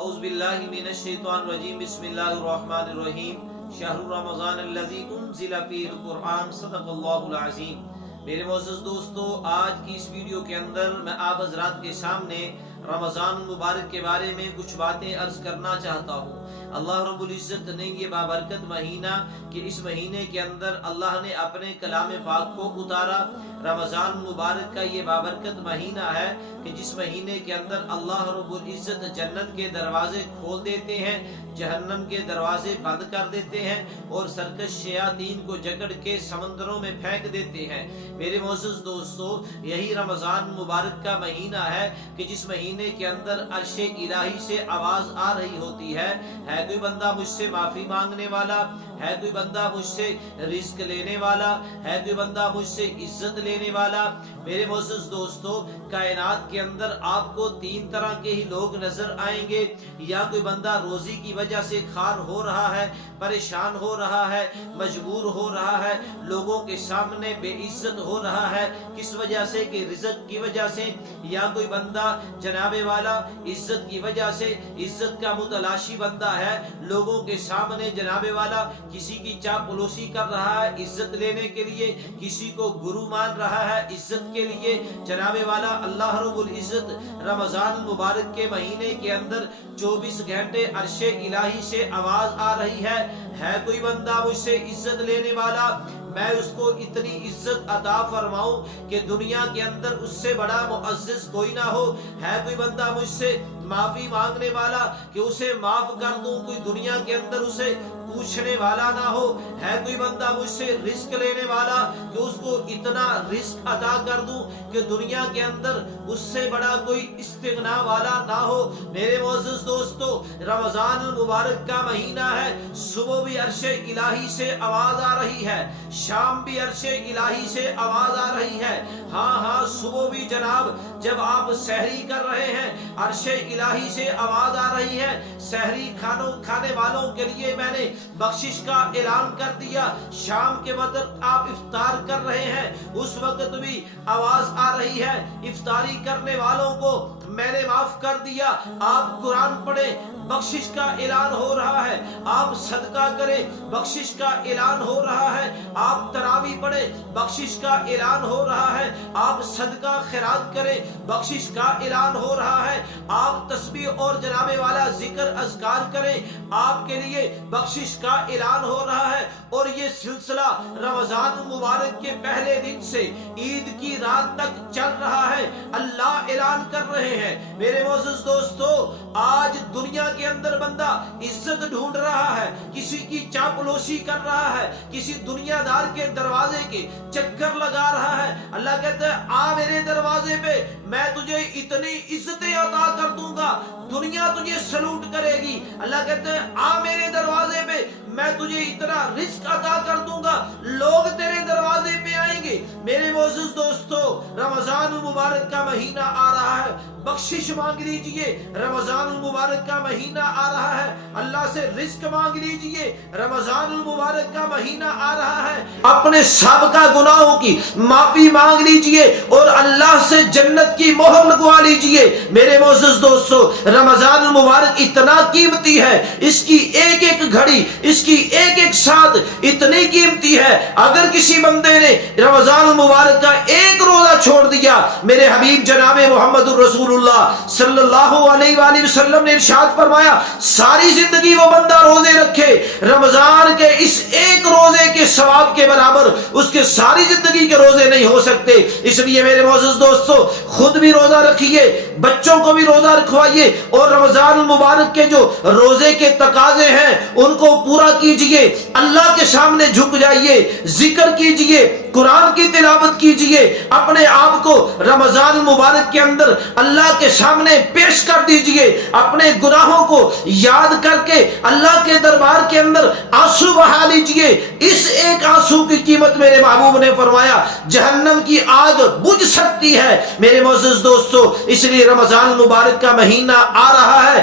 اعوذ باللہ من الشیطان الرجیم بسم اللہ الرحمن الرحیم شہر رمضان الذی انزل فیہ القرآن صدق اللہ العظیم۔ میرے معزز دوستو، آج کی اس ویڈیو کے اندر میں آپ حضرات کے سامنے رمضان مبارک کے بارے میں کچھ باتیں عرض کرنا چاہتا ہوں۔ اللہ رب العزت نے یہ بابرکت مہینہ کہ اس مہینے کے اندر اللہ نے اپنے کلام پاک کو اتارا۔ رمضان مبارک کا یہ بابرکت مہینہ ہے کہ جس مہینے کے اندر اللہ رب العزت جنت کے دروازے کھول دیتے ہیں، جہنم کے دروازے بند کر دیتے ہیں اور سرکش شیاطین کو جکڑ کے سمندروں میں پھینک دیتے ہیں۔ میرے معزز دوستو، یہی رمضان مبارک کا مہینہ ہے کہ جس مہینے کے اندر عرش الہی سے آواز آ رہی ہوتی ہے کوئی بندہ مجھ سے معافی مانگنے والا ہے، کوئی بندہ مجھ سے رزق لینے والا ہے، کوئی بندہ مجھ سے عزت لینے والا۔ میرے معزز دوستو، کائنات کے اندر آپ کو تین طرح کے ہی لوگ نظر آئیں گے۔ یا کوئی بندہ روزی کی وجہ سے خوار ہو رہا ہے، پریشان ہو رہا ہے، مجبور ہو رہا ہے، لوگوں کے سامنے بے عزت ہو رہا ہے، کس وجہ سے کہ رزق کی وجہ سے۔ یا کوئی بندہ جناب والا عزت کی وجہ سے عزت کا متلاشی بندہ ہے، لوگوں کے سامنے جناب والا کسی کی چاپلوسی کر رہا ہے عزت لینے کے لیے، کسی کو گرو مان رہا ہے عزت کے لیے۔ جناب والا اللہ رب العزت رمضان مبارک کے مہینے کے اندر 24 گھنٹے عرش الہی سے آواز آ رہی ہے کوئی بندہ مجھ سے عزت لینے والا، میں اس کو اتنی عزت عطا فرماؤں کہ دنیا کے اندر اس سے بڑا معزز کوئی نہ ہو۔ ہے کوئی بندہ مجھ سے معافی مانگنے والا کہ اسے معاف کر دوں، کوئی دنیا کے اندر اسے پوچھنے والا نہ ہو۔ ہے کوئی بندہ مجھ سے رزق لینے والا کہ اس کو اتنا رزق عطا کر دوں کہ دنیا کے اندر اس سے بڑا کوئی استغنا والا نہ ہو۔ میرے معزز دوستو، رمضان المبارک کا مہینہ ہے، صبح بھی عرش الہی سے آواز آ رہی ہے، شام بھی عرش الہی سے آواز آ رہی ہے۔ ہاں صبح بھی جناب جب آپ سحری کر رہے ہیں عرش الہی سے آواز آ رہی ہے۔ سحری کھانے والوں کے لیے میں نے بخشش کا اعلان کر دیا۔ شام کے وقت آپ افطار کر رہے ہیں، اس وقت بھی آواز آ رہی ہے، افطاری کرنے والوں کو میں نے معاف کر دیا۔ آپ قرآن پڑھیں، بخشش کا اعلان ہو رہا ہے، آپ صدقہ کریں، بخشش کا اعلان ہو رہا ہے، آپ تراویح پڑھیں، بخشش کا اعلان ہو رہا ہے، آپ صدقہ خیرات کریں، بخشش کا اعلان ہو رہا ہے، آپ تسبیح اور جناب والا ذکر اذکار کریں، آپ کے لیے بخشش کا اعلان ہو رہا ہے۔ اور یہ سلسلہ رمضان مبارک کے پہلے دن سے عید کی رات تک چل رہا ہے، اللہ اعلان کر رہے ہیں۔ میرے معزز دوستو، آج دنیا کے اندر بندہ عزت ڈھونڈ رہا ہے، کسی کی چاپلوسی کر رہا ہے، کسی دنیا دار کے دروازے کے چکر لگا رہا ہے۔ اللہ کہتا ہے آ میرے دروازے پہ، میں تجھے اتنی عزتیں عطا کر دوں گا، دنیا تجھے سلوٹ کرے گی۔ اللہ کہتا ہے آ میرے دروازے پہ، میں تجھے اتنا رزق عطا کر دوں گا، لوگ تیرے دروازے پہ آئیں گے۔ میرے معزز دوستو، رمضان المبارک کا مہینہ آ رہا ہے، بخشش مانگ لیجئے۔ رمضان المبارک کا مہینہ آ رہا ہے، اللہ سے رزق مانگ لیجئے۔ رمضان المبارک کا مہینہ آ رہا ہے، اپنے سابقہ گناہوں کی معافی مانگ لیجئے اور اللہ سے جنت کی مہر لگوا لیجئے۔ میرے معزز دوستو، رمضان المبارک اتنا قیمتی ہے، اس کی ایک ایک گھڑی، اس کی ایک ایک ساتھ اتنی قیمتی ہے۔ اگر کسی بندے نے رمضان المبارک کا ایک روزہ چھوڑ دیا، میرے حبیب جناب محمد رسول اللہ صلی اللہ علیہ وآلہ وسلم نے ارشاد فرمایا، ساری زندگی وہ بندہ روزے رکھے، رمضان کے اس ایک روزے کے ثواب کے برابر اس کے ساری زندگی کے روزے نہیں ہو سکتے۔ اس لیے میرے معزز دوستو، خود بھی روزہ رکھیے، بچوں کو بھی روزہ رکھوائیے اور رمضان المبارک کے جو روزے کے تقاضے ہیں ان کو پورا کیجئے۔ اللہ کے سامنے جھک جائیے، ذکر کیجئے، قرآن کی تلاوت کیجئے، اپنے آپ کو رمضان مبارک کے اندر اللہ کے سامنے پیش کر دیجئے، اپنے گناہوں کو یاد کر کے اللہ کے دربار کے اندر آنسو بہا لیجئے۔ اس ایک آنسو کی قیمت میرے محبوب نے فرمایا جہنم کی آگ بجھ سکتی ہے۔ میرے معزز دوستو، اس لیے رمضان مبارک کا مہینہ آ رہا ہے،